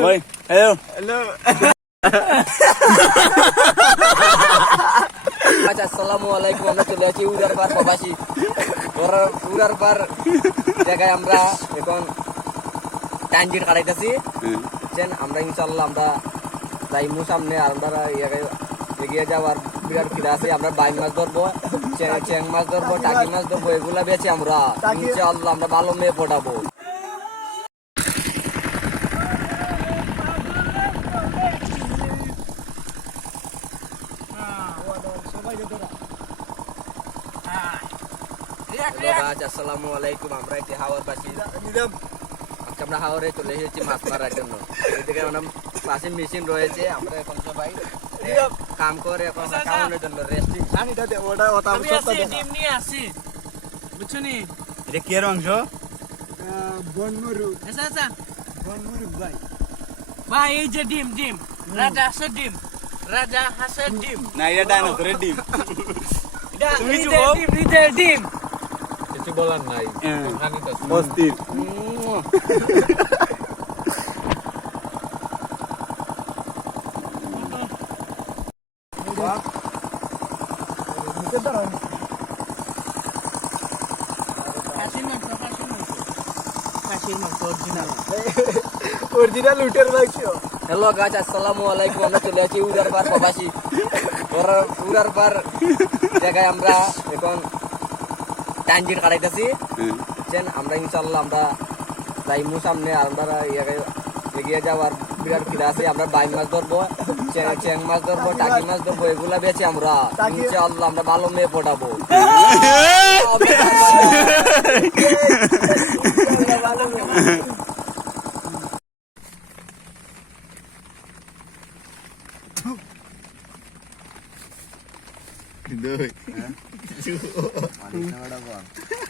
Boy, hello. আচ্ছা আসসালামু আলাইকুম আমরা চলে আছি উড়ার পার প্রবাসী। উড়ার পার জায়গায় আমরা এখন টাইনজিট কাটাইতেছি। বুঝছেন? আমরা ইনশাল্লাহ আমরা যাইমু সামনে আর আমরা জায়গায় এগিয়ে যাওয়ার বিরাট ফিরে আছে। আমরা বাইন মাছ ধরবো চে- চেং মাছ ধরবো টাকি মাছ ধরবো এগুলা বেছে আমরা। ইনশাল্লাহ আমরা ভালো মেয়ে পটাবো। গাছ আসসালামু আলাইকুম আমরা একটি হাওয়ার পাশে আজকে আমরা হাওরে চলে এসেছি মাছ মারার জন্য এদিকে আমরা পাশে মেশিন রয়েছে আমরা এখন সবাই কাম করে এখন খাওয়ানোর জন্য রেস্টিং আমি আছি ডিম নিয়ে আসি বুঝছ এটা কি এর অংশ আচ্ছা আচ্ছা ভাই এই যে ডিম ডিম রাজা হাঁসের ডিম রাজা হাঁসের ডিম না এটা ডাইনোসরের এটা? ডিম ডিম কিছু বলার নাই। অস্থির। অরিজিনাল অরিজিনাল উটের মাংস হ্যালো গাছ আসসালামু আলাইকুম। আমরা চলে আছি উড়ার পার প্রবাসী। ওরা- উড়ার পার জায়গায় আমরা এখন টাইনজিট কাটাইতেছি বুঝছেন আমরা ইনশাল্লাহ আমরা যাইমু সামনে আর আমরা এগিয়ে যাওয়ার বিরাট ফিরে আছে আমরা বাইন মাছ ধরবো চ্যাং মাছ ধরবো টাকি মাছ ধরবো এগুলা বেছে আমরা। ইনশাল্লাহ আমরা ভালো মেয়ে পটাবো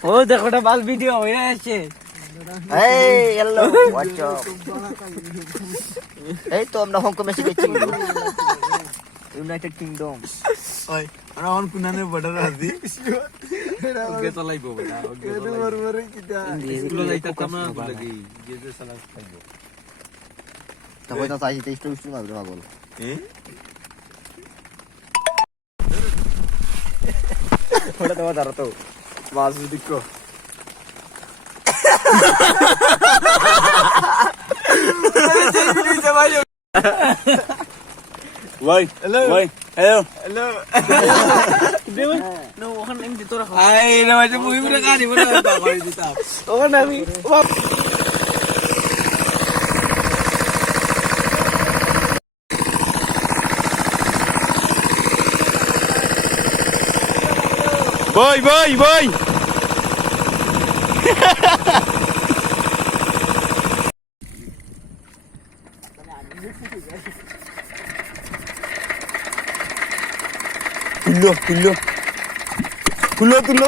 ও দেখো ওটা বাল ভিডিও হয়ে আছে। এই হ্যালো হোয়াটসঅ্যাপ এই তো আমরা হংকং এসে গেছি ইউনাইটেড কিংডম ওই আমরা অন কুনানে বর্ডার আছি। ওকে তো লাইবো বেটা ওকে তো লাইবো। স্কুলে যাইতাম না তো লাগি যে যে সালা খাইবো। তবে তো চাইছি তেইশ টুইশ মারবে পাগল। ওটা তোমার ধরো তো মাছ hello. dito. ওখানে আমি Vay vay vay. Kullo kullo. Kullo kullo.